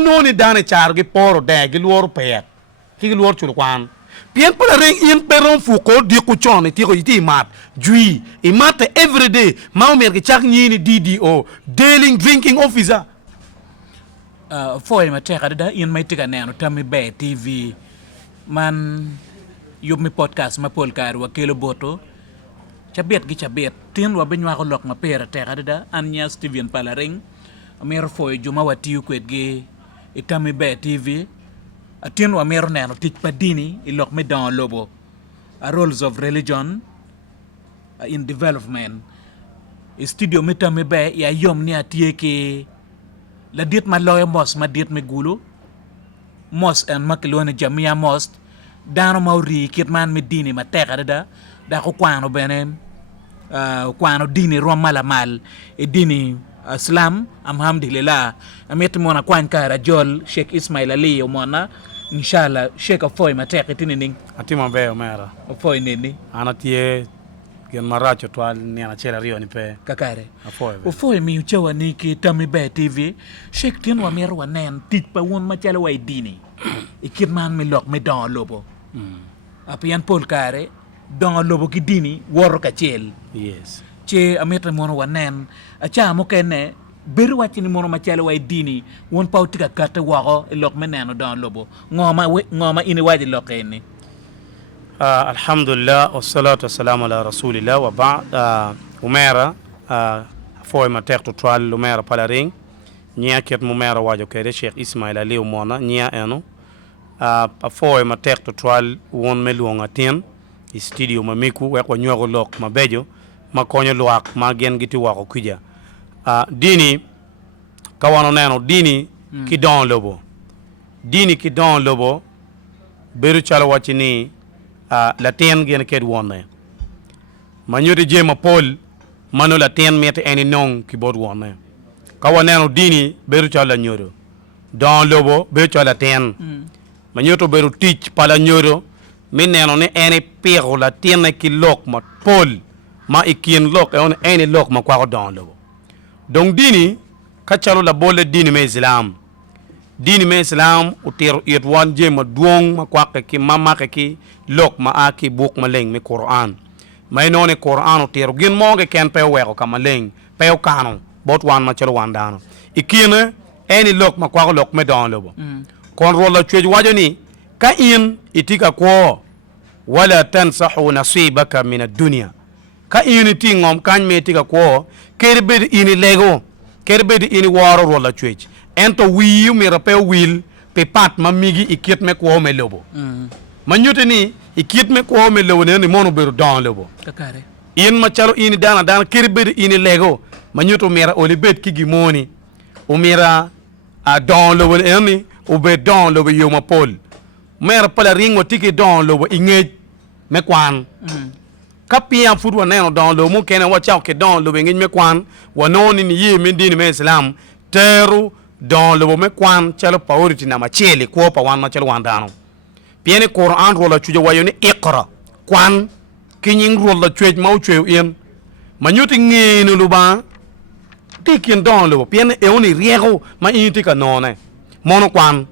no ni dane char gi poro de gi luor pet ki luor chul kwan pien pala ring in peron fu ko di ku chon ti ko ti mat jui I mat every day ma mer gi chak ni DDO daily drinking officer foi ma te kada in mai tika neno tami be TV man yub mi podcast ma pol kar wa kelo boto chabet gi chabet tin wa benwa ko lok ma pera te kada anya Steven Palaring mer foi juma wati kwet gi itami be TV atin wa mer neno tich padini ilok me don lobo a roles of religion in development studio mitami be ya yom ni atie ke la dit ma loye mos ma dit me gulu mos en makilone jamia mos dano mauri kit man me dini ma tekada da ko kwano benen kwano dini romala mal e dini islam alhamdulillah amet mona kwan kara jol Sheikh Ismail Ali mona inshallah Sheikh afoy ma tekitini ning atima be o mera afoy nini anatie gen maracho twal ni ana chela rio ni pe kakare afoy afoy mi uchewa ni ki tami be TV Sheikh tin wa mer wa nen tit pa won ma chala way dini ikit man mi lok me don lobo apian pol kare don lobo ki dini wor ka chel yes che ameta mono wanen acha mo kene beru wati ni mono ma chala way dini won pautika kata wako lok me neno don lobo ngoma ini waji lokeni alhamdulillah wassalatu wassalamu ala rasulillah wa ba'd umera foi ma tekto twal umera Palaring nya ket umera wajo kere Sheikh Ismail Ali mona nya eno foi ma tekto twal won me luonga tien studio ma miku we ko nyogo lok ma bejo ma konyo luak ma gen giti wako kuja dini kawano neno dini ki don lobo dini ki don lobo beru chalo wachini la tien gen ked wonne manyote jema pol mano la tien mete eni non ki bod wonne kawaneno dini beru chala nyoro don lobo beru chala tien manyoto beru teach pala nyoro mineno ne eni piro la tien ki lok ma pol ma ikien lok on eni lok ma kwa don lobo donc dini kachalo la bole dini me islam utero yet wan jema duong ma kwa ki mama ki lok ma aki buk ma leng me Quran may none Quran utero gin monge ken pe weko kama leng pe kano bot wan ma chalo wan dano ikine eni lok ma kwa lok me don lobo kon rola chwej wajo ni ka in itika ko wala tansahu nasibaka min ad-dunya ka in tingom kan me tika ko kerbed ini lego kerbed ini waro rola chwej ento wiyu mi rape wil pe pat ma migi ikit me ko me lobo manyute ni ikit me ko me lobo ne mono beru don lobo kakare in ma chalo ini dana kerbed ini lego manyuto mera olibet ki gimoni o mera a don lobo eni o be don lobo yo ma pol mera Palaring o tiki don lobo ingej me kwan kapia fudwa neno don lobo mo kene wa chaw ke don lobo ingej me kwan wanoni ni yi min dini me islam teru don lobo me kwan chalo priority na macheli ko pa wan ma chalo wan dano piene Quran rola chuja wayo ni iqra kwan kinyin rola chuj mau chwe yen manyuti ngene luba tikin don lobo piene e oni riego ma inti ka none mono kwan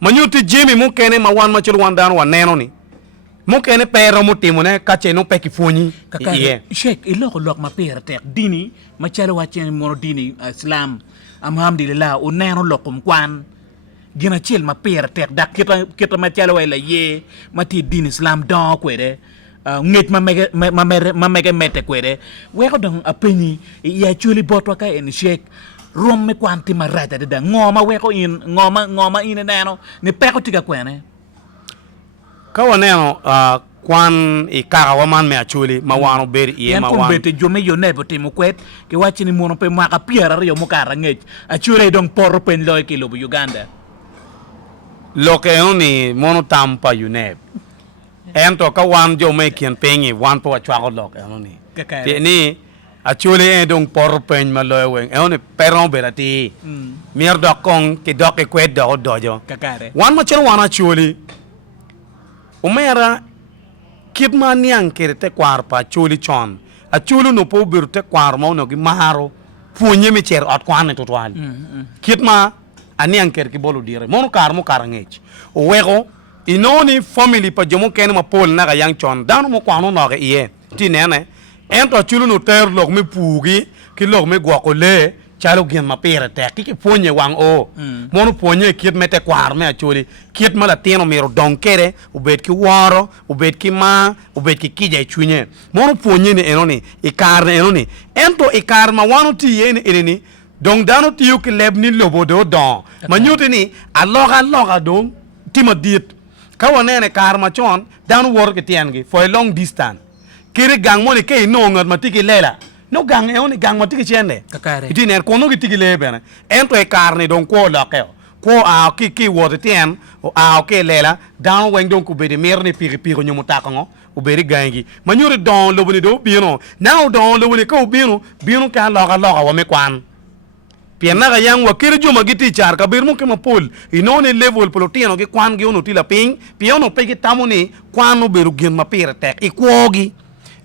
manyuti jemi mo kene ma wan ma chalo wan dano wan neno ni mo kene pero mo timone kache no peki funi kakare Sheikh iloko lok ma pera tek dini ma chalo wachen mono dini islam alhamdulillah o neno lokum kwan gina chil ma pera tek dak kita ma chalo wala ye mati din islam don kwede nget ma mege mete kwede we ko don apeni ya chuli botwa ka en Sheikh rom me kwanti ma rata de ngoma we ko in ngoma in neno ni peko tiga kwene kawaneno kwan i kara waman me achuli ma wano beri iye ma wano bete jome yo nebo timo kwet ke wachi ni mono pe maka piera yo mukara ngej achule dong porro pen loy kilo bu Uganda loke ni mono tampa yuneb ento ka wan jo me kien pengi wan po achwa loke ni kakare ni achule dong porro pen ma loy wen ni peron belati mier dokong ke doke kwet do dojo kakare wan ma chero wan achuli umera kitma niang kere te kwar pa chuli chon a chulu no po bir te kwar mo no gi maharo punye mi cher ot kwan to twal kitma ani anker ki bolu dire monu kar mo karangech o wego inoni family pa jomo ken ma pol na ga yang chon danu mo kwano no ga iye ti nene ento chulu no ter lok me pugi ki lok me gwa ko le chalo gen ma pere te ki ponye wang o monu ponye kit mete kwar me achuli kit mala tieno mero donkere ubet ki waro ubet ki ma ubet ki kije chunye monu ponye ne enoni ikar ne enoni ento ikar ma wanu ti yene enini donc dano tiyo ki leb ni lobodo don manyuti ni aloga dong tima diet kawanene kar ma chon dano wor ki tiangi for a long distance kiri gang mo ni ke no ngat matiki lela no gang e oni gang matiki chende iti ner kono ki tiki lebe na ento e kar ni don ko lokeo ko a ki wor tien o a ke lela dano weng don ku bedi mer ni piri nyomu takango u beri gangi manyuri don lobuni do bino now don lobuni ko bino ka loga wa me kwan piena ga yang wa kiri juma giti char ka birmu ke mapol inone level polotino ki kwan gi ono tila ping piono pe ki tamuni kwano beru gen mapire tek ikwogi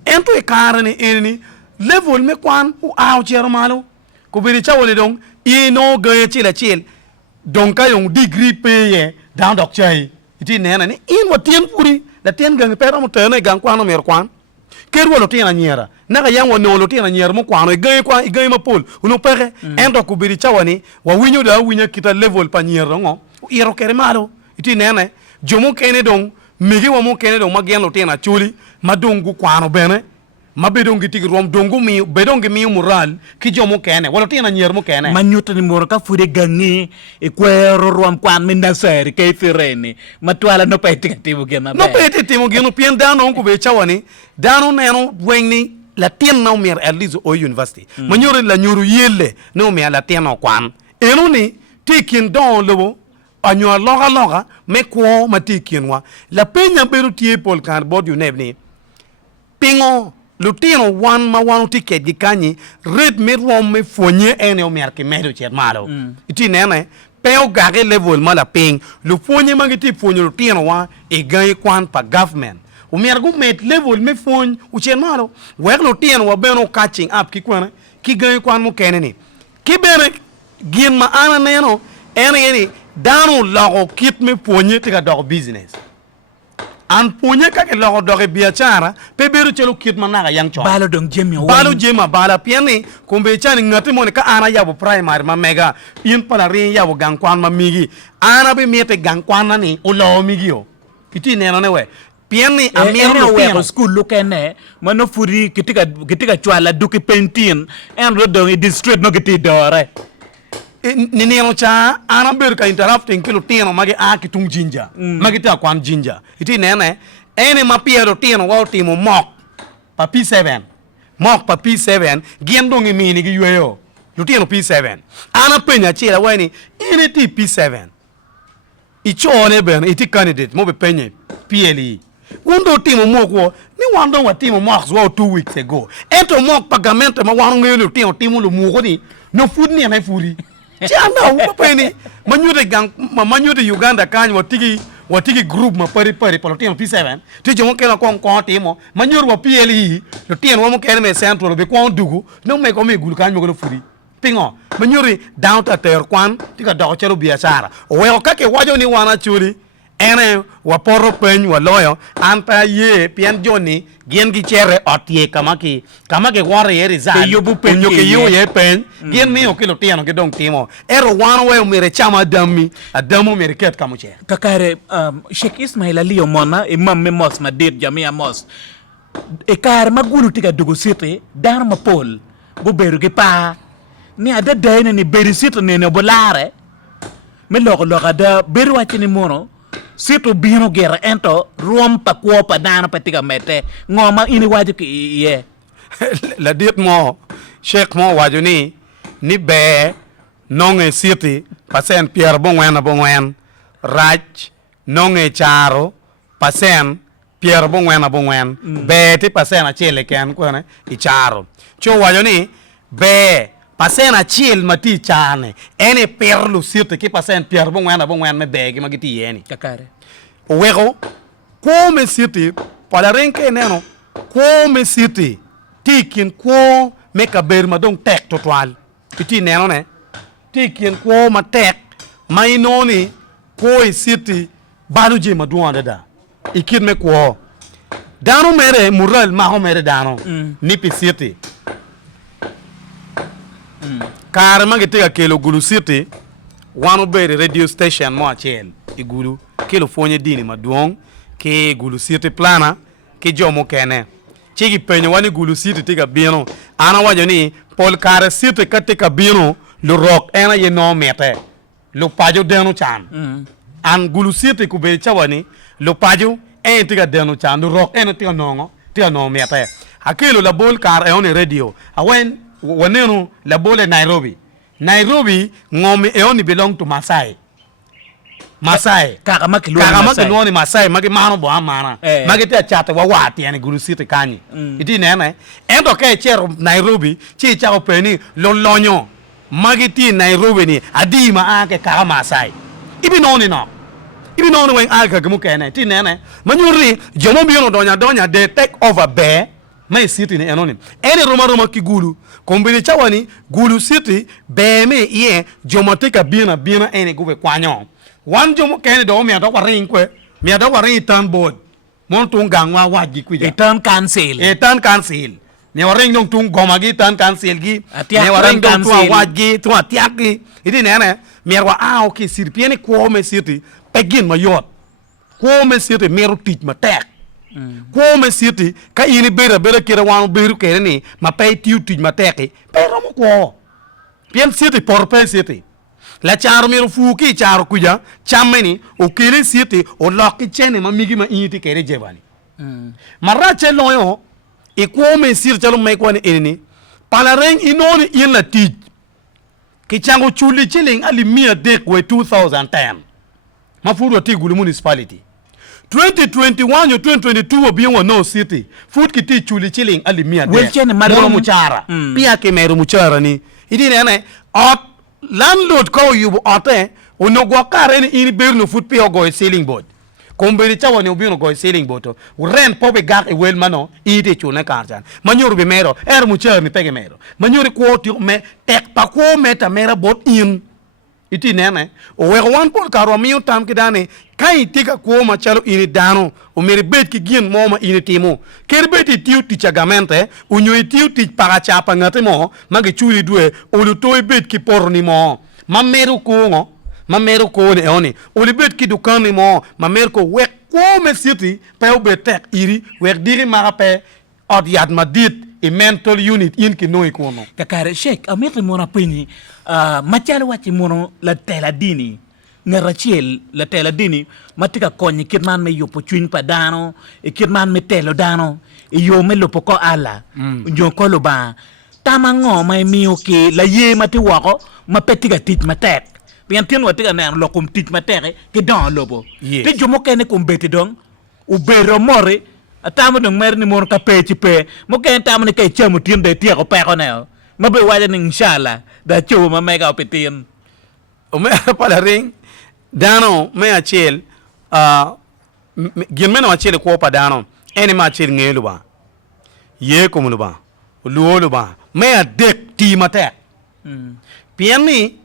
ento e karani eni level me kwan u aw chero malo ko beri chawole dong ino gaye chil donc kayong degree peye down dok chai iti nena ni in wa tien puri la tien gang pero mo tene gang kwano mer kwan kerwo lo tien anyera naga yang wono lo tien anyera mo kwano igay mapol uno pere ento ko beri chawani wa winyo da winya kita level pa nyera ngo iro kere malo iti nena jomo kene dong migi wa mo kene dong magien lo tien achuli madongu kwano bene mabedongi tigi rom dongu mi bedongi mi moral ki jomo kene wala tina nyer mo kene manyuta ni moro ka fude gangi e kwero rom kwan minda sari kay fireni matwala no peti timu gena no peti timu gena pien dano ko be chawani dano neno wengni la tien na mer at least o university manyore la nyuru yelle no me la tien no kwan eno ni tikin don lobo anyo loga me ko matikin wa la penya beru tie pol kan bod you nebni pingo lutino wan ma wanu ticket gi kanyi red me rom me fonye ene o merke medo chet malo iti nene peo gage level mala ping lu fonye magiti fonye lutino wa e gay kwan pa government o mergo met level me fonye u chet malo wek lutino wa beno catching up ki kwana ki gay kwan mo keneni ki bere gin ma ana neno ene dano logo kit me fonye tika dog business an punye ka ke logo doge biachara pe beru chelo kit managa yang chon balo dong jema bala piani kumbe chani ngati mon ka ana yabo primary ma mega in pala rin yabo gangkwan ma migi ana be mete gangkwan na ni ulo migi o iti neno ne we piani amero we school lukene mano furi kitika chwala duki pentin en rodong district no kiti dore ni neno cha ana ber ka interrupting kilo tino magi akitung jinja magi ta kwan jinja iti nene ene mapiero tino wa timo mok pa P7 mok pa P7 giendo ngi mini gi yueyo lutino P7 ana penya chira wani ene ti P7 ichone ben iti candidate mo be penye PLE undo timo mokwo ni wando wa timo moks wa 2 weeks ago ento mok pagamento ma wanu ngelo timo lu mugo ni no food ni na furi chana upeni manyude Uganda kanyi watigi group ma pari polotino P7 ti jomo kena kon timo manyur wa PLE lo tien wo mo kene me central be kon dugu no me ko me gul kanyi mo no furi pingo manyuri down to ter kwan ti ka do chero biashara o we ka ke wajo ni wana churi ene wa poro pen wa loyo anta ye pian joni gien gi chere otie kamaki wore ye rizal yobu pen yo ke yo ye pen gien mi o kilo tiano ke dong timo ero wana we mere chama adamu mere ket kamuche kakare Sheikh Ismail Ali Omona imam me mos madid jamia mos e kar magulu tiga dugu site dar ma pol bu beru ge pa ni ada dayna ni beri site ne bolare me logo da beru wachini mono sito bino gera ento rom pa kwa pa dana patiga mete ngoma ini waju ki ye la dit mo Sheikh mo waju ni be nonge city pasen Pierre bongwen raj nonge charo pasen Pierre bongwen be ti pasen a chele ken ko ne I charo cho waju ni be pasen a chil mati chane ene perlu city ki pasen Pierre bongwen me begi magiti yeni kakare wego come city para renke neno come city tikin ko me ka ber ma dong tek total iti neno ne tikin ko ma tek mai noni koi city balu je maduanda da ikid me ko dano mere mural ma ho mere dano nipi city kar magete ga kelo gulu city wanu bere radio station mo achel igulu kelo fonye dini maduong ke gulu city plana ke jomo kene chigi penyo wani gulu city tiga bino ana wajo ni pol kare city katika bino lu rock ena ye no mete lu pajo denu chan an gulu city ku be chawani lu pajo en tiga denu chan lu rock ena tiga nongo tiga no mete akelo la bol kar e on radio awen wanenu la bole Nairobi ngomi e only belong to Masai kaka maki luoni Masai magi mano bo amana magi te chata wa wati yani guru city kanyi iti nene endo ke chero Nairobi chi chao peni lo lonyo magi ti Nairobi ni adima ake kaka Masai ibi noni wen aka gumu kene ti nene manyuri jomo biono donya de take over be mai city ni enonim ene roma ki gulu kombini chawani gulu city be me ye jomotika bina ene gube kwanyo wan jomo kene do me do warin kwe me do warin tan board mon tung gangwa waji kwija tan cancel me warin dong tung goma gi tan cancel gi me warin dong tua waji tua tiaki idi nene me wa okay sirpiene ko me city pegin ma yot ko me city me ro tich ma tek ko me city ka ini bera kira wan beru kere ni ma pay tiu tij ma teki pero mo ko pien city por pay city la charo mero fuki charo kuja chameni o kere city o lokki chene ma migi ma initi kere jebani marra che loyo e ko me city chalo me ko ni ini palareng inoni in la tij ki chango chuli chiling ali mia dek we 2010 ma furo ti gulu municipality 2021 yo 2022 obiyo no city food kiti chuli chiling alimia de welchene maro muchara pia ke mero muchara ni idi ne ot landlord ko yubo ote ono gwa kare ni ini berno food pia go ceiling board komberi chawo ni obiyo go ceiling board rent pobe gak e wel mano ide chuna karjan manyoru be mero muchara ni pege mero manyoru ko ti me tek pa ko meta mera bot in iti nene o we wan pol karo mi tam kidane kai tika ko ma chalo ini dano o mere bet ki gien moma ini timo ker beti tiu ti chagamente o nyoy tiu ti para chapa ngate mo magi chuli due o lu toy bet ki porni mo ma meru ko ne oni o li bet ki dukan ni mo ma mer ko we ko me city pe o betek iri we diri ma pe od yad madit e mental unit in ki noy ko no kakare shek ametri mona pini machalo wachi mono la tela dini ngarachiel la tela dini matika konyi kitman me yopo chuin padano e kitman me telo dano e yo me lopo ko ala njo ko lo ba tamango mai miyo ke la ye mati wako mapetiga tit matek pian tin watiga nan lokum tit matek ke don lobo ti jomo kene kum beti dong u bero more atama dong mer ni mon ka pe ci pe mo ken tam ni kay chamu tin de tie ko pe ko ne ma be waja ni inshallah da chu ma me ka petin o me pala ring dano me achel gien me no achel ko pa dano ene ma achel ngelu ba ye ko mu ba luolu ba me a dek ti mate piani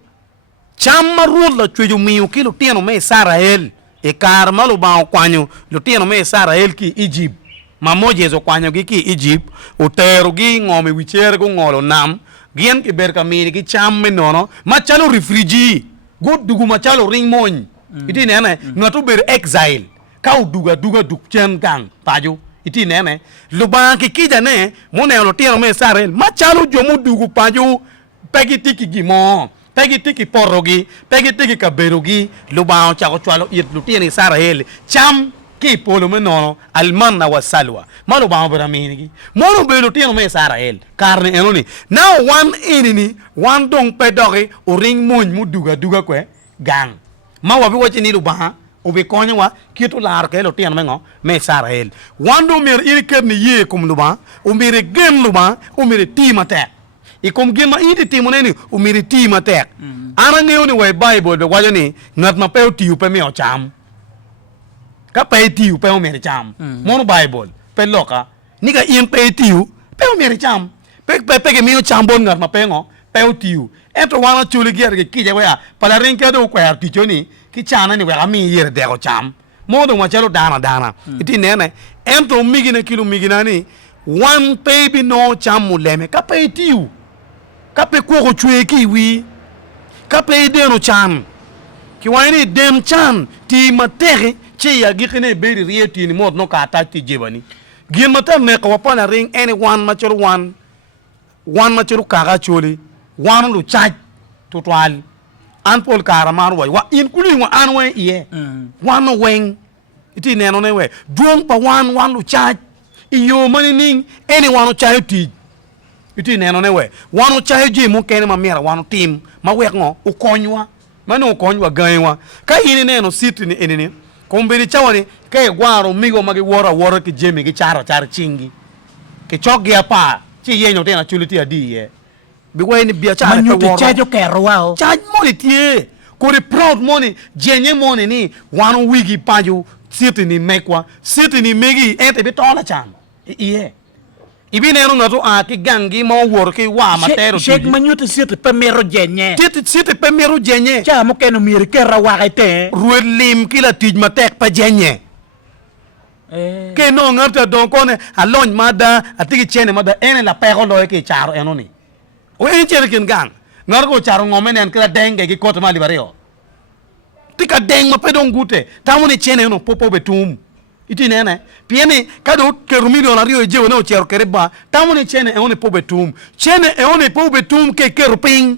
chamma rulla chuju miu kilo tieno me Israel e karma lo ba kwanyo lo tieno me Israel ki Egypt mamoje zo kwanyo ki Egypt o tero gi ngome wicher go ngolo nam gien ki berka mi ki chamme nono ma chalo refugee god dugu ma chalo ring moñ iti nene ngatu ber exile ka duga duk chen gang paju iti nene lo ba ki kija ne mo ne lo tieno me Israel ma chalo jomu dugu paju pegi tiki gi mo pegi tiki porogi pegi tiki kaberogi lo ba chako chalo yet lo tieni Israel cham ki polo me nono almanna wa salwa malo ba bra minigi mono be lo tieno me Israel carne enoni now one inini one dong pedogi o ring moñ mu duga kwe gang ma wa bi wochi ni lo ba o be konya wa kito lar ke lo tieno me ngo me Israel wando mer iri ker ni ye kum lo ba o mere gen lo ba o mere timate e kom gen ma iti timoneni o mere timate ana neoni we bible be wajani ngat ma pe tiu pe me o cham ka pe tiu pe o mere cham mono bible pe loka ni ka in pe tiu pe o mere cham pe ke mi o cham bon ngat ma pe ngo pe o tiu eto wana chuli ger ke kije wa pala ren ke do ko yar ti choni ki chana ni wa mi yer de ko cham mo do ma chalo dana iti nene ento migina kilo migina ni one baby no cham muleme ka pe tiu ka pe ko chue ki wi ka pe de no cham ki wani dem chan ti matere che ya gikene beri rieti ni mod no ka ta ti jebani gin matam ne ko pala ring anyone machoro one machoro kaga choli one lu chaj total an pol karamar wa including wa an we ye one wing iti ne no ne we drong pa one lu chaj iyo mani ning anyone chaj ti iti ne no ne we one chaj ji mo ken ma mera one team ma we ngo o konywa mano konywa ganwa ka ini ne no situ ni enene komberi chawani ke gwaro migo magi wora ki jemi ki charo chingi ke chogi apa chi yenyo tena chuliti adi ye bi weni bia charo manyo te chajo kero wao charge money tie ko the proud money jenye money ni one wigi paju situ ni mekwa situ ni megi ente bi tola chan iye ibi ne no ngato a ki gangi mo wor ki wa matero shek manyo te situ pe mero jenye situ pe mero jenye cha mo keno mir ke rawa te ruet lim kila tij matek pa jenye ke no ngata don kone alon mada atigi chene mada ene la pero lo ke charo enoni o ene chere ken gang ngargo charo ngomen en kala denge ki kota mali bareo tika deng ma pedon gute tamuni chene no popo betum iti nene pieni kado kerumilio na rio je no chero kereba tamuni chene e one pobe tum chene e one pobe tum ke kerping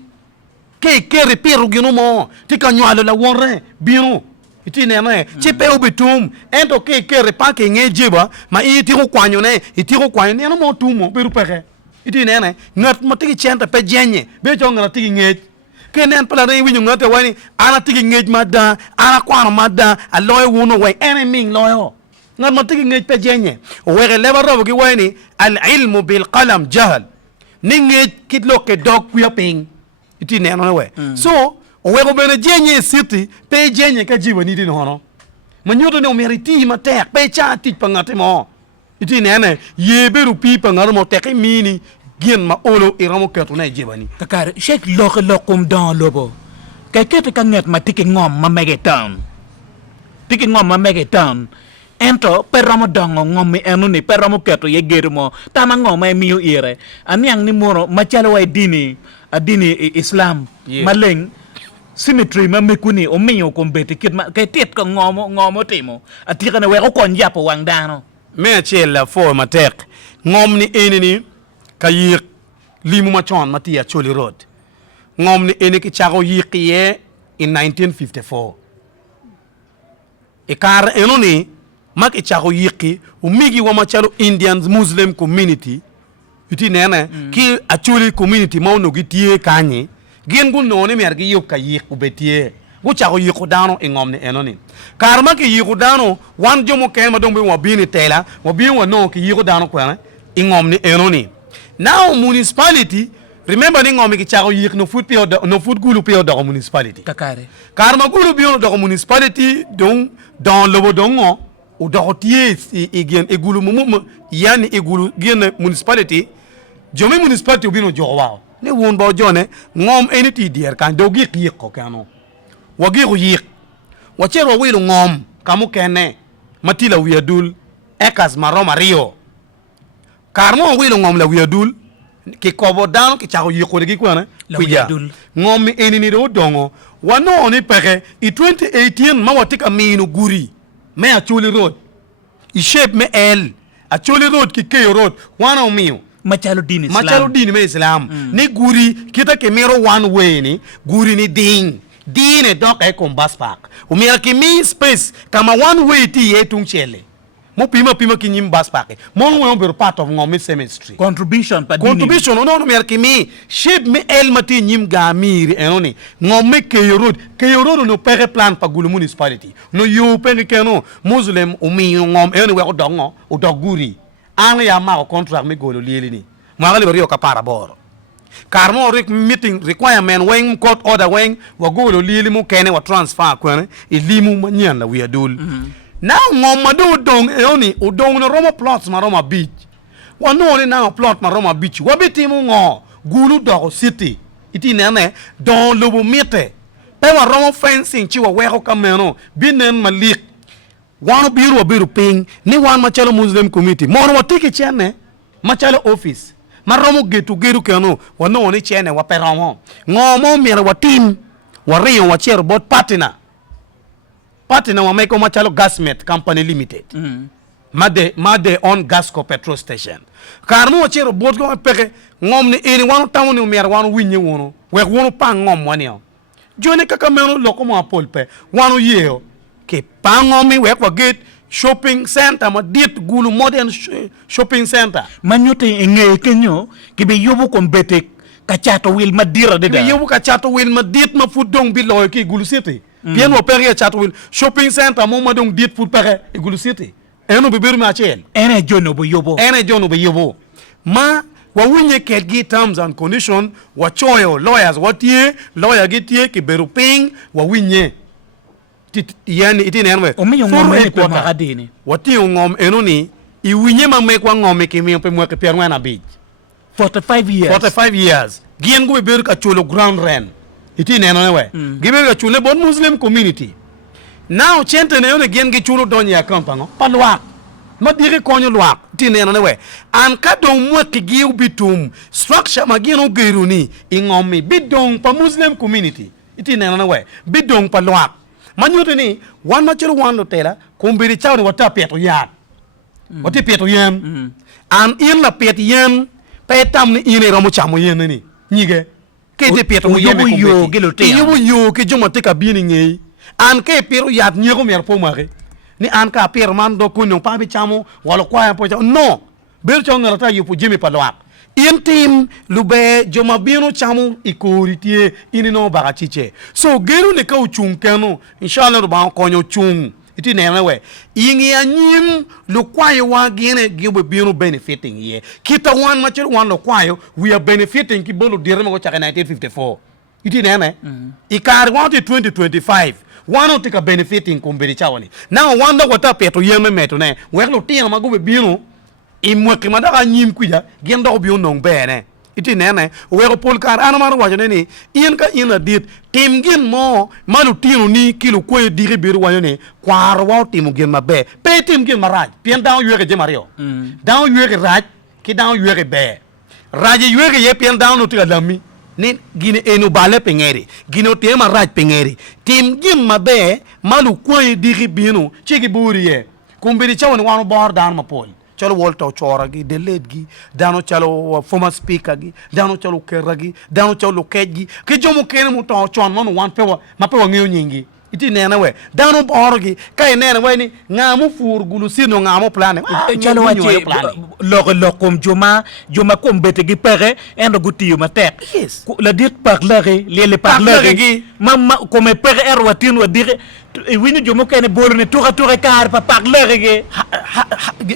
ke kerepiru gino mo tika nywalo la wonre biro iti nene chipe obetum ento ke kerepa ke ngejeba ma iti ko kwanyo ne iti ko kwanyo ne no mo tumo beru peke iti nene ngat matiki chenta pe jenye be jonga tiki ngej kenen pala re winyo ngate wani ana tiki ngej mada ana kwano mada aloy wuno we enemy loyo ngat matiki ngej pe jenye wege leba robo ki wani al ilmu bil qalam jahl ni ngej kitlo ke dog kuya ping iti nene we so wego bene jenye city pe jenye ka jiwa ni din hono manyoto ne meriti ma tek pe cha ti pangate mo iti nene ye beru pi pangar mo tek mini gien ma olo iramo keto na jibani kakar shek lokum dans lobo kay kete ka nget ma tiki ngom ma megetan tiki ngom ma megetan ento peramo dongo ngom mi enu ni peramo keto ye germo tama ngom ma miyo ire anyang ni moro ma chalo way dini adini islam maleng symmetry ma mekuni o miyo kombete kit ma kay tet ko ngomo timo atika na we ko kon japo wang dano me chela fo ma tek ngom ni enini kayik limu ma chon matia choli road ngom ni eni ki chago yiqiye in 1954 e kar enoni mak e chago yiqi o migi wa ma chalo Indians Muslim community uti nene ki a choli community ma no gitie kanye gen gun no ne mer gi yok kayik ubetie go chago yiko dano e ngom ni enoni kar mak yiko dano wan jomo ken ma dombe wa bini tela wa bi wa no ki yiko dano ko e ngom ni enoni. Now municipality remember ni ngomi ki chago yik no foot gulu pio do municipality kakare karma gulu bio do municipality donc dans le bodongo o do tie e gen e gulu mum yani e gulu gen municipality jomi municipality bino jowa ne won bo jone ngom eniti dier kan do gi yik ko kano wagi ro yik wa chero wilu ngom kamu kene matila wiadul ekas maroma rio karmo wilo ngom la wiadul ki kobo dan ki chago yiko de ko na kuja ngom mi enini do dongo wano ni peke i 2018 ma watika minu guri me a chuli road i shape me el a chuli road ki keyo road wano miu machalo dini me islam ni guri kita ke mero one way ni guri ni dine dok e kombas park o mira ki mi space kama one way ti yetung chele mo pima ki nyim bas pake mo no be part of ngom semestry contribution no mer ki mi shape me el mati nyim ga miri enoni ngom me keyorod no pere plan pa gulu municipality no yo pen keno muslim o mi ngom eni we odongo o doguri an ya ma contract me golo lieli ni mo ngali bari o ka para bor karmo meeting requirement when court order when wa golo lieli mo kene wa transfer ko ne e limu manyan la wi adul now ngoma do dong eoni udong no Roma plot ma Roma beach wano ni now plot ma Roma beach wabiti mu ngo gulu do city iti nene don lobo mete pe wa romo fencing chi wa weko kameno binen malik wanu biru ping ni wan machalo muslim committee mono watiki chene machalo office maromo geru keno wano woni chene wa peromo ngomo mira wa team wa rio wa chero bot partner wa meko machalo gasmet company limited made on gasco petrol station karmo wa chero bot go peke ngom ni eni wanu tawni mira wanu winye wono we wono pa ngom wanio jone kaka meno loko mo apolpe wanu yeo ke pa ngomi we ko gate shopping center ma dit gulu modern shopping center manyote ngey kenyo kibe yobu ko betek ka chato wil madira de kibe yobu ka chato wil ma dit ma fudong bi loy ki gulu city bien wo pere chato wil shopping center mo ma dong dit fu pere e gulu city eno be beru ma chel ene jono bo yobo ma wa winye ket gi terms and condition wa choyo lawyers watie lawyer gi tie ki beru ping wa winye yani itine enwe ngome pe magadini wati ngom enoni I winye ma me kwa ngome ki mi pe mo ke perwa na bij 45 years gien go beru ka cholo ground rent itine enwe we gibe ka chule bon muslim community now chente ne yone gien gi chulo donya kampango palwa ma diri konyo lwa itine enwe we an ka don mo ki gi ubitum structure ma gien geru ni ingome bidong pa muslim community itine enwe we bidong pa lwa manyote ni wan machero wan lotela kumbiri chawni wata peto yat wati peto yem an in la pet yem pe tam ni ine romo chamo yen ni nyige ke te peto yem ko yo gelote yo ke jomo te ka bini ngei an ke pero yat nyego mer po mare ni an ka per man do ko no pa bi chamo wala kwa po no ber chonga la ta yupo jemi palwa intim lube joma bino chamu ikoritie ini no baga chiche so geru ne ka uchun kenu inshallah do ba konyo chung iti ne we ingi anyim lu kwayo wa gene gibe bino benefiting ye kita wan ma chero wan lo kwayo we are benefiting ki bolo dire mo chaka 1954 iti ne ikar want 2025 one take a benefiting kumbiri chawani now wanda wata peto yeme meto ne we lo tia ma go bino imwe kimada ka nyim kuja gendo ko biun nong bene iti nene we ko pol kar anamar wajone ni ien ka ina dit tim gin mo malu tinu ni kilo ko diri bir wajone kwar wa timu gin mabe pe tim gin maraj pien daw yere je mario daw yere raj ki daw yere be raj yere ye pien daw no tiga lami ni gine enu bale pengeri gino tema raj pengeri tim gin mabe malu ko diri binu chigi buriye kumbiri chawon wanu bor dan ma pol chalo wolto chora gi delet gi dano chalo former speaker gi dano chalo kerra gi dano chalo kejgi ke jomo kene mu to chon mon wan pewa ma pewa ngiyo nyingi iti nena we dano boro gi kay nena we ni ngamu fur gulu sino ngamu plane chalo wache lokom joma kom bete gi pere endo guti ma tek la dit parler les parler mamma comme pere er watin wa dire wini jomo kene bolone toura kar pa parler gi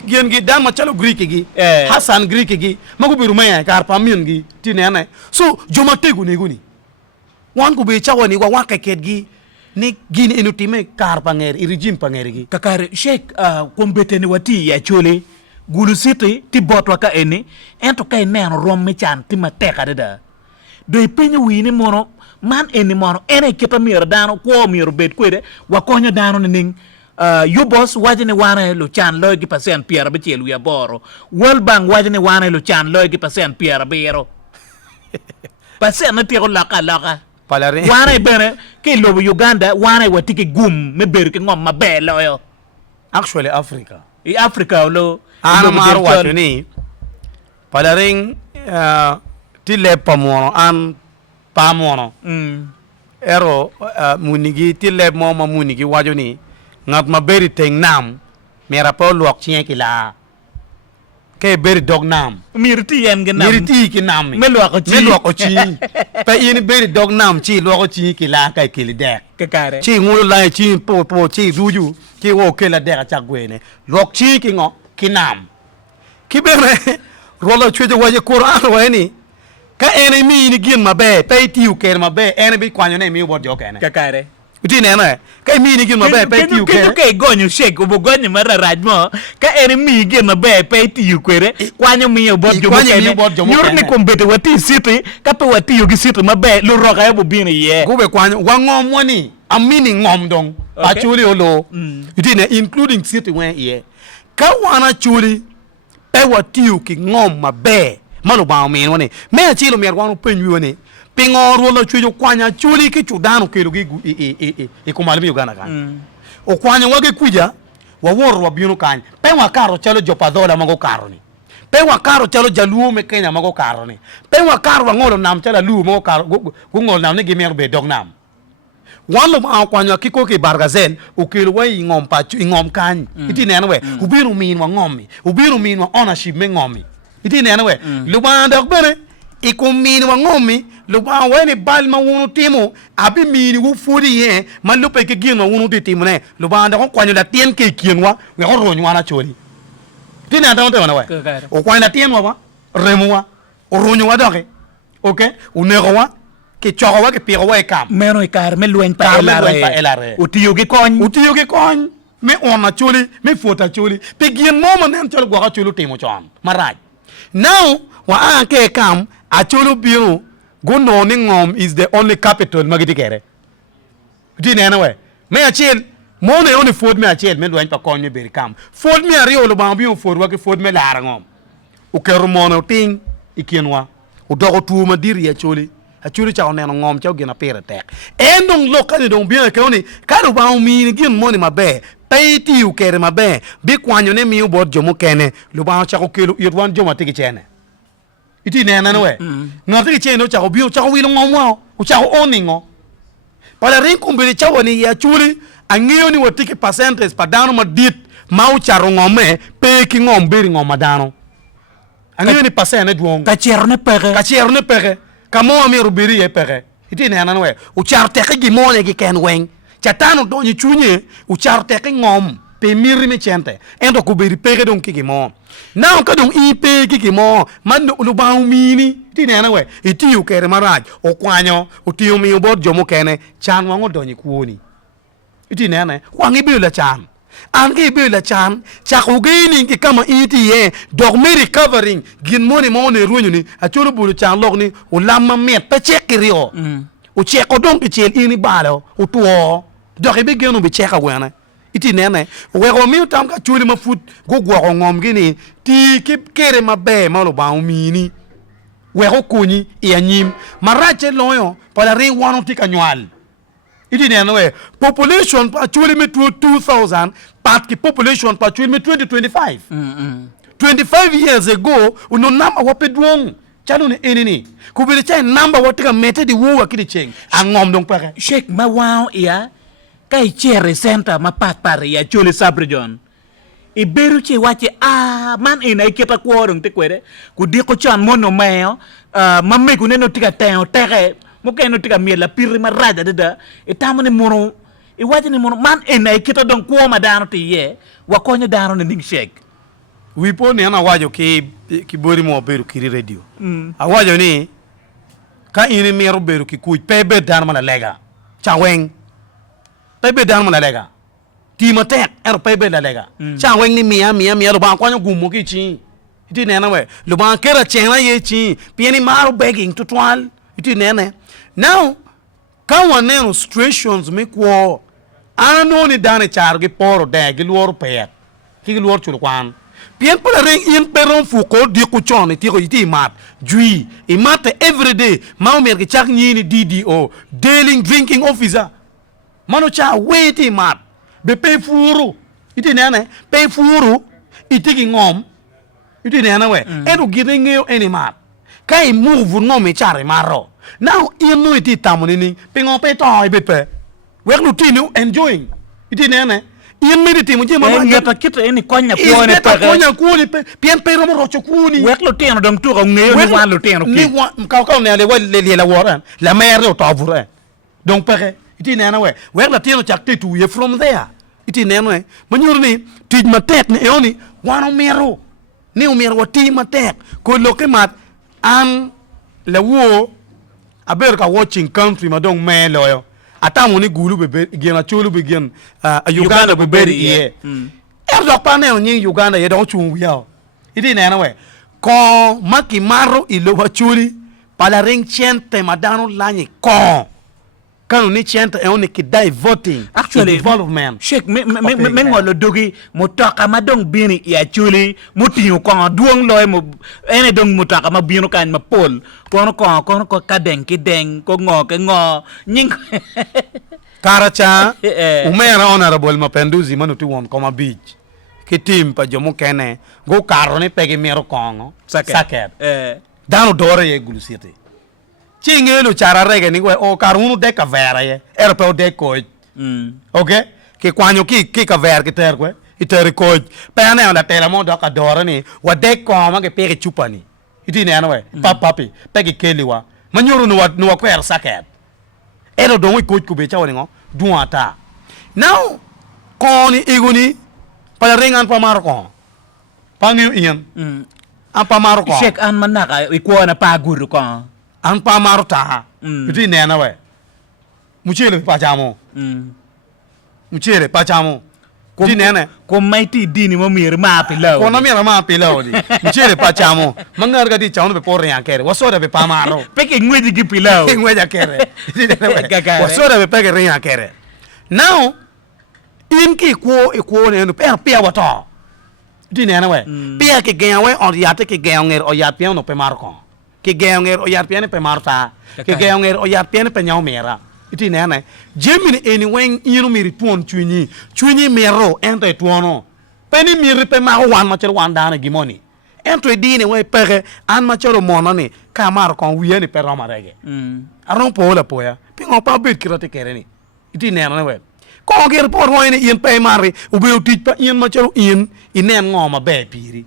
gen gi dan ma chalo greek gi hasan greek gi mago biru maya kar pa min gi ti nena so joma tegu ni guni wan ko be chawani wa wakeket gi ni gini enutime kar panger regime panger gi kakare sheik kombete ni wati ya chole gulu siti ti botwa ka eni ento kay neno rom mi chan ti mateka da do penyo wini mono man eni mono ene kita mir dano ko mir bet kwede wa konyo dano ning you boss wajene wana lo chan lo gi pasen piera be chelu ya boro world bank wajene wana lo chan lo gi pasen piera bero pasen na tiro laka palare wana bene ke lobo Uganda wana watike gum me ber ke ngom mabelo yo actually Africa lo ana maru wato ni palaring tile pamono an pamono ero munigi tile mo ma munigi wajo ni ngat ma beri teng nam mera pa luok chien ki la ke beri dog nam mirti yen ge nam mirti ki nam me luok chi pa yin beri dog nam chi luok chi ki la kai ki de ke kare chi ngulu la chi po chi ruju chi wo ke la de ka chagwene luok chi ki ngo ki nam ki bere rolo chwe waje Quran wa ni ka enemy ni gin mabe pe tiu ker mabe ene bi kwanyo ne mi bod jo kene ke kare Uti nena kai mini gin mabe pe tiu ke ke gonyo shek o gonyo mara rajmo ka ene mi gin mabe pe tiu kwere kwanyo mi bot jomo kene nyor ni kombete wati city ka pe wati yogi city mabe lu roka e bo bini ye go be kwanyo wa ngom woni am mini ngom dong pa chuli olo uti ne including city wen ye ka wana chuli pe wati ki ngom mabe malu ba mi woni me chilo mi wanu penyu woni pingoro lo chujo kwanya chuli ki chudano kelo gi e kumali mi Uganda kan o kwanya wage kuja wa woro wa biunu kan pe wa karo chalo jopadola mago karo ni pe wa karo chalo jaluo me Kenya mago karo ni pe wa karo wa ngolo nam chala lu mago karo go ngolo nam ni gimer be dog nam wan lo ma kwanya kiko ke bargazen o kelo wa ngom pa ngom kan iti nena we ubiru min wa ngomi ubiru min wa ownership me ngomi iti nena we lu ba dog bere ikumini wa ngomi lupa wani bal ma wunu timo abi mini wu fudi ye ma lupa ke gino wunu di timo ne lupa anda ko kwanyo la tien ke kienwa we ko ronyo wana choli tina anda wana we o kwanya tien wa remuwa o ronyo wa doke okay o nego wa ke choko wa ke piro wa kam meno ikar me luen pa elare o tiyo ge kon me ona choli me fota choli pe gien mo man en chol gwa cholu timo chon maraj now wa an ke kam a cholu biu go no ni ngom is the only capital magiti kere di nena we me achel mo ne only ford me achel me lwen pa konyo beri kam ford me ari olo ba biu ford wa ke ford me lara ngom o kero mo no ting ikienwa o dogo tu ma diri ya choli a chuli cha ne ngom cha gina pere tek endong lokali dong biu ke oni ka do ba mi ni gin mo ni mabe peiti u kere mabe bi kwanyo ne mi u bod jomo kene lo ba cha ko kelo yirwan jomo tigi chene iti nena we ngati cheno cha obio cha wilo ngomwa o cha oningo para rin kumbiri cha woni ya chuli angio ni wotiki percentage padano madit mau cha ngome pe ki ngombiri ngomadano angio ni percent ne duong ka cherne pege kamo mi rubiri e pege iti nena we o cha te ki mone ki ken wen cha tano do ni chunye o cha te ki ngom pe miri me chente endo kubiri pege don ki mo now ka dong ipe kiki mo man lu ba mini ti nena we iti u kere maraj o kwanyo o ti mi bod jomo kene chan wango donyi kuoni iti nena wangi bi la chan an gi bi la chan cha ko gini ki kama iti ye dog me recovering gin moni mo ne ruonyu ni a chulu bulu chan log ni o lamma met pa chekirio o cheko don ki chel ini balo o tuo dog bi genu bi cheka wena iti nene we ko mi tam ka chuli ma fut go go ngom gini ti kere mabe ma lo ba mini we ko kuni e anyim marache loyo pala ring one ti kanwal iti nene we population pa chuli mi 2000 pat ki population pa chuli mi 2025 25 years ago uno nama wape duong chalo ne enini kubiri cha number watika mete di wo akidi cheng angom dong pare shek ma wow ya kai chere senta ma patpare ya chole sabrijon e beru che wache man ina iketa kwodong te kwere ku diko chan mono meo mamme ku neno tika teo tere mo keno tika miela pirri ma raja deda e tamone mono e wache ni mono man ina iketa don kwa madano te ye wakonyo dano ne ning shek wipo ni ana wajo ki bori mo beru kiri radio awajo ni ka ini mero beru ki kuj pebe dano mana lega chaweng pebe dan mana lega tima tek pebe la lega cha wen ni mia lo ba kwanyo gumo ki chi iti nena we lo ba kera chena ye chi pieni maro begging to twal iti nena now ka wane situations me ko ano ni dane char gi poro de gi luor pe ki luor chul kwan pien pala ring in peron fu ko di ku chon ti ko iti mat jui i mat every day ma mer gi chak ni DDO daily drinking officer mano cha weti mat be pe furu iti nene pe furu iti ki ngom iti nene we edu giving you any mat kai move ngom chare maro now inu iti tamuni ni pe ngom pe to be pe we lu tinu enjoying iti nene in mediti mo jema ma ngata kita eni konya kuone pa konya kuoni pe pien pe romo rocho kuoni we lu tinu dong tu ko ngeo ni wan lu tinu ki ni ka ne le la wora la mer o to vure donc pe iti nena we la tino chak te tu ye from there iti nena we manyur ni tij matek ne oni wano mero ni umero ti matek ko loke mat an le wo aber ka watching country madong me loyo atamu ni gulu be gen achulu be gen Uganda be beri ye dok pa ne ni Uganda ye don chung wiao idi ne na we ko maki maro ilo achuli pala ring chente madano lani ko kanu ni chente e on ki dai voting actually development Sheikh me ngolo dogi motoka madong bini ya chuli mutiyo ko duong loy mo ene dong motoka mabino kan mapol kono ko kadeng kideng ko ngo ke ngo nying karacha umera honorable mapenduzi manuti won koma beach kitim pa jomo kene go karone pege mero kongo saket dano dore ye gulusite chingelo chara rege ni we o karunu de kavera ye ero pe de ko okay ke kwanyo ki kaver ke ter kwe iter ko pe na la tela mo do ka dore ni wa de ko ma ke pege chupani iti ne we papi pege keliwa manyuru no wa kwer saket ero do we ko be chawni ngo duata now koni iguni pala ringan pa marko pangyo iyan an pa marko Sheikh an manaka iko na paguru ko an pa maruta iti ne na we muchele pa chamo muchele pa chamo iti ne na ko maiti dini mo mir ma pilaw ko na mira ma pilaw di muchele pa chamo mangar ga di chawno be por yan kere wasoda be pa maro peke ngweji gi pilaw ngweja kere iti ne we wasoda be peke rin yan kere now in ki ko ne no pe wato di ne na we pe ke gen we on yate ke gen nger o yat pe no pe marko ke gen nger o yat pe ne pe marta ke gen nger o yat pe ne pe nyaw mera iti ne na jemini eni wen yinu miri tuon chunyi mero ento e tuono pe ni miri pe ma wan ma cher wan dana gimoni ento e dine we pere an ma cher mono ni ka mar kon wiye ni per ma rege aron po la poya pe on pa bit kirate kere ni iti ne na we ko ger por ho ni yen pe mari u be uti pa yen ma cher yen inen ngoma be piri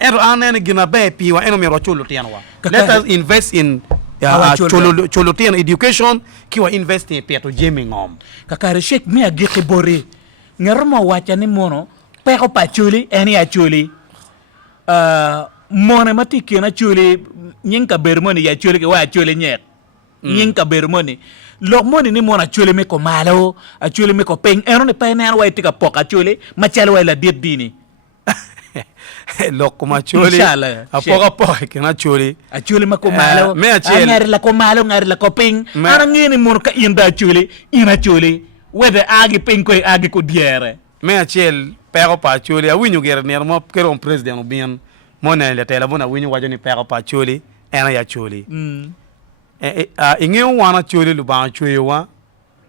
ero anene gina be pi wa eno mi ro chulo tianwa let us invest in cholotian education kiwa invest in peto jemi ngom kakare Sheikh mi agi bore ngermo wacha ni mono peko pa chuli eni a chuli mone mati kena chuli nyinka bermoni ya chuli ke wa chuli nyek nyinka bermoni lo moni ni mona chuli me ko malo a chuli me ko peng eno ne pe na wa tika poka chuli machalo wa la diet dini loko macholi apoka ke na choli achuli mako malo me achel ngari la ko malo ngari la ko ping ana ngini mon ka inda chuli ina chuli wede agi ping ko agi ko diere me achel pero pa choli a winyu ger ner mo kero president bien mona le tela bona winyu wajoni pero pa choli ena ya choli inge wana choli lu ba chwewa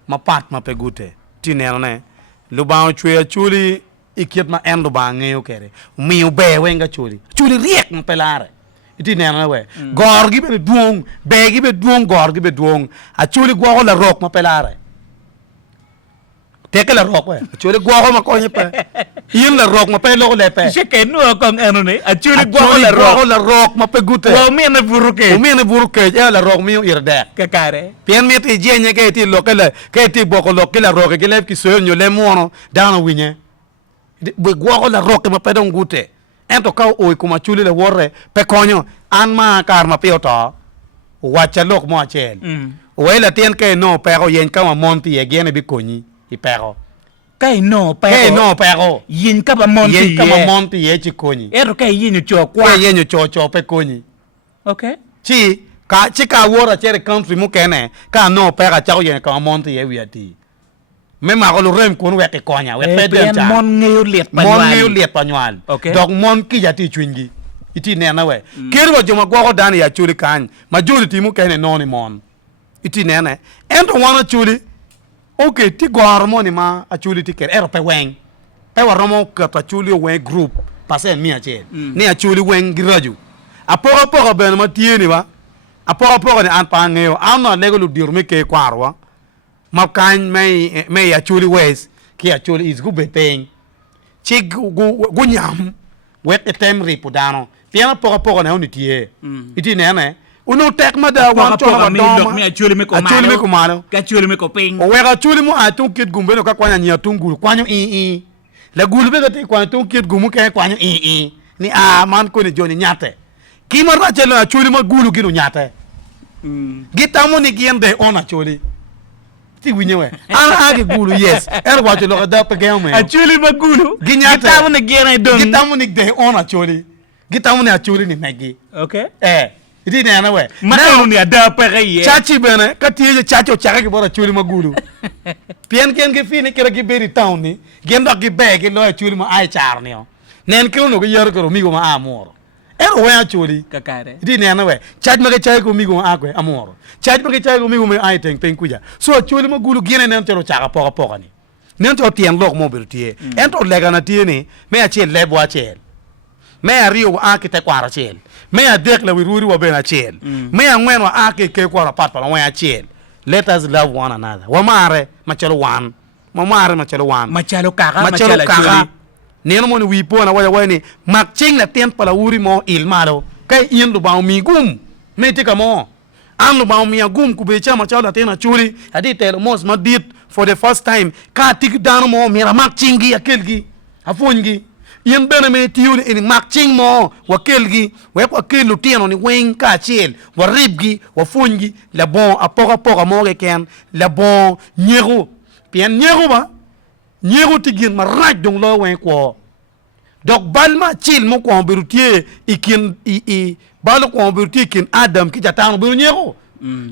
ma pat ma pegute tinero ne lu ba chuli ikiet ma endo ba ngeo kere miu be wenga chuli riek ng pelare iti nena we gorgi be duong begi be duong gorgi be duong a chuli gwo la rok ma pelare teke la rok we chuli gwo ma ko nyepe yin la rok ma pe lo le pe se ke no kong eno ne a chuli gwo la rok ma pe gute wo mi na buruke e la rok miu irde kakare pien mi ti jenye ke ti lo ke ti boko lo ke la rok ke le ki so nyo le mono dano winye be gwo la rock ma pedon gute ento ka o kuma chuli le worre pe konyo an ma kar ma piota wacha lok mo achel wela tien ke no pero yen ka ma monti ye gene bi konyi i pero kai no pero yin ka ba monti ye chi konyi ero kai yin cho kwa yen cho pe konyi okay chi ka wora chere country mu kene ka no pero cha yen ka monti ye wiati mema ko rem kun weke konya we pedem cha mon ngeu liet panyal dog mon ki jati chwingi iti nena we kirwa joma gwo dani ya chuli kan majority mu kene noni mon iti nena ento wana chuli okay ti gor moni ma a chuli ti ker ero pe wen pe waromo ka ta chuli wen group pasen mi ache ni a chuli wen giraju aporo ben ma tieni ba aporo ni an pa ngeo an na legolu dirme ke kwarwa ma kan me ya chuli wes ki ya chuli is gube peng chi gu nyam wet etem ripudano piana poko na unitie iti ne uno tek ma da wan cho ma do mi chuli me ko malo ka chuli me ko peng o wega chuli mo atun kit gumbe no ka kwanya nya tungul kwanyo la gulbe ga te kwanyo tun kit gumu ka kwanyo ni a man ko ni joni nyate ki ma ra chelo chuli mo gulu ginu nyate gitamo ni giende ona chuli ti winyewe ana age gulu yes wacho lo da pegeo me achuli magulu gitamu ne gene don gitamu ni de on achuli gitamu ne achuli ni nagi okay idi ne ana we matanu ni ada pege chachi bene katiye chacho chaga ki bora achuli magulu pien ken ke fini kera ki beri town ni gendo ki bege lo achuli ma ai char ni nen kilo no ko yer ko mi go ma amor we achuli kakare idi ne ana we chach ma ke chai ko mi go akwe amor chaj ba ke chai ko mi go me ai teng pen kuja so achuli magulu gene nen tero chaga poka ni nen to tien lok mo bertie en to lega na tie ni me achel lebo achel me ario ake te kwara chel me adek la wiruri wa bena chel me angwen wa ake ke kwara pat pa wa chel let us love one another wa mare machelo wan machelo wan machelo kaga neno mo ni wipo na wa ni makching la tien pala uri mo ilmalo kai indu ba mi gum me tika mo anu ba mi gum ku be chama chala tena churi adi telo mos madit for the first time ka tik dano mo mira makchingi akelgi afungi yen bene me tiuni in makching mo wakelgi we ko kelu tieno ni wen ka chel wa ribgi wa fungi la bon apoka mo ke ken la bon nyero pien nyero ba nyero tigin ma raj dong lo wen ko dok balma chil mo ko berutie ikin i balo ko berutie kin adam ki jatan beru nyero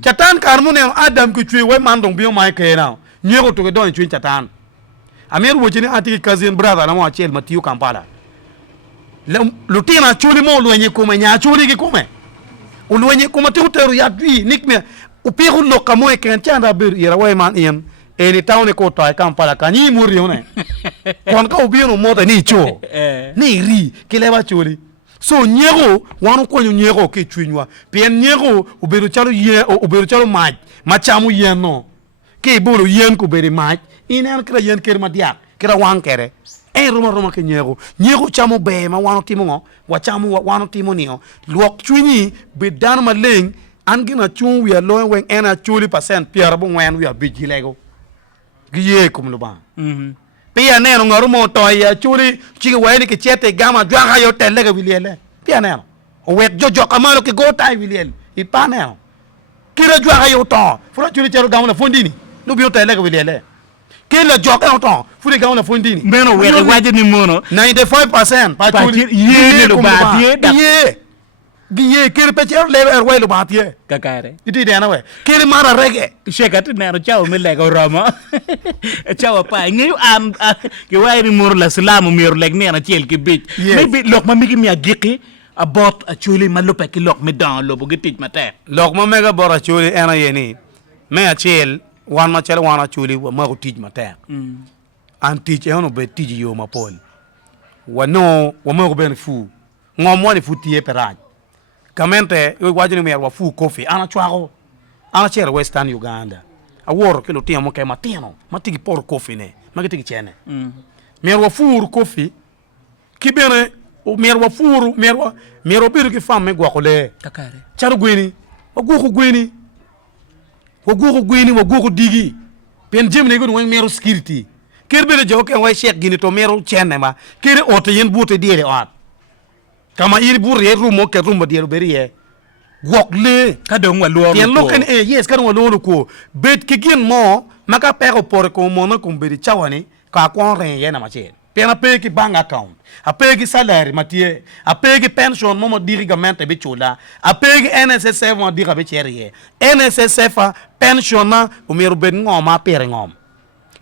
jatan karmune adam ki chwe we mandong bio mai ke na nyero to ke don chwe jatan amer wo chini atiki cousin brother na mo achel matiu kampala lutina chuli mo luenye kuma nya chuli ki kuma ulwenye kuma tu teru ya dwi nikme upiru lokamo e kan chanda bir ira way man yen eni town ko to kampala kanyi muri one kon ka ubiro mo ni cho ni ri kileba chuli so nyego wanu ko nyego ke chwinywa pien nyego uberu chalo maj machamu yen no ke bolo yen ko beri maj inen kra yen ker madia kra wan kere roma ke nyego chamo be ma wano timo ngo wa chamo wano timo nio luok chunyi be dan maleng angina chung wi alo wen ena chuli percent pier bo wen wi abigilego giye kumlo ba pia neno ngoro mo to ya chuli chigi weni ke chete gama dwa yo tele ga wiliele pia neno o wek jojo kamalo ke go tai wiliele ipaneno kira dwa yo to fura chuli chero gama la fondini no bi yo tele ga wiliele kila joke auto furi ga ona fondini meno we waje ni mono 95% pa chuli ye lo batie giye kiri pecher le we lo batie kakare iti de na we kiri mara rege shekat na chao me lego roma chao pa ngi am ke wayri mor la salamu mir leg ne na chel ki bit maybe lok ma migi mi agiki about a chuli malupe ki lok me dan lo bugi tij mate lok ma mega bora chuli ena yeni me a chel wan ma chel wana chuli ma ko tij mate an tij eno be tij yo ma pol wano wa ma ko ben fu ngom wani fu tie peraj kamente wajini mer wa fu kofi ana chwago ana cher western Uganda a wor kilo tiamo ke matino matigi por kofi ne magitigi chene mer wa fu kofi kibere o mer wa fu mer wa biru ki famme gwa kole kakare char gweni wa gugu digi pen jemne go wen mer security kerbele joke wa cheikh gini to mer chene ma kere oto yen bute dire at kama iri burre rumo ke rumo diero beriye wokle kadon wa luo yen loken yes kadon wa luo ko bet kigin mo maka pero por ko mono ko beri chawani ka kon ren yena ma chen pena pe ki bank account a pe ki salaire matie a pe ki pension mo dirigament be chula a pe ki NSSF mo dira be cherie NSSF pension na o meru ben ngoma pere ngom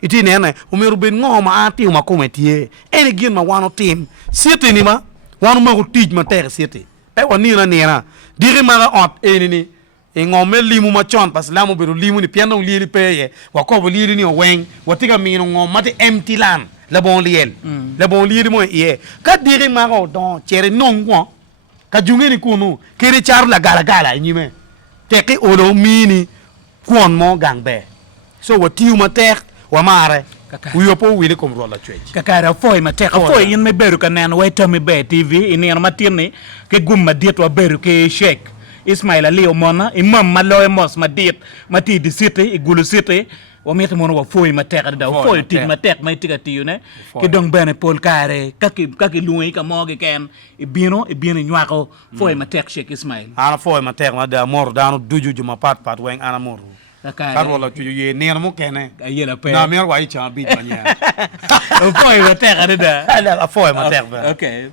iti nene o meru ben ngoma ati ma kometie ene gin ma wano team siti ni ma wanu ma ko tij ma ter siti pe woni na nena diri ma ot enini e ngome limu ma chon pas lamu beru limu ni piano lili peye wa ko lili ni o wen watiga mino ngom mate empty land la bon liel la bon lili mo ye ka diri ma ko don chere nongwo ka jungeni kunu kiri char la gala nyime te ki olo mini kwon mo gangbe so watiu ma ter wa mare uyo po wili kom rola chwechi kakara foi ma teka foi yin me beru kanen way to me be tv ini ma tirni ke gumma diet wa beru ke sheik ismaila leo mona imam maloy mos ma diet ma ti di city igulu city wa meta mono wa foi ma teka da foi ti ma tek ma tika ti ne ke dong bene pol kare kaki luwi ka moge ken ibino nywako foi ma tek sheik ismail ana foi ma tek ma da mor danu duju ma pat wen ana mor Karo la tu ye ner mo kene. Aye la pe. Na mer wa cha bi banya. Poi va terra da. Ala a foi ma terra. Okay.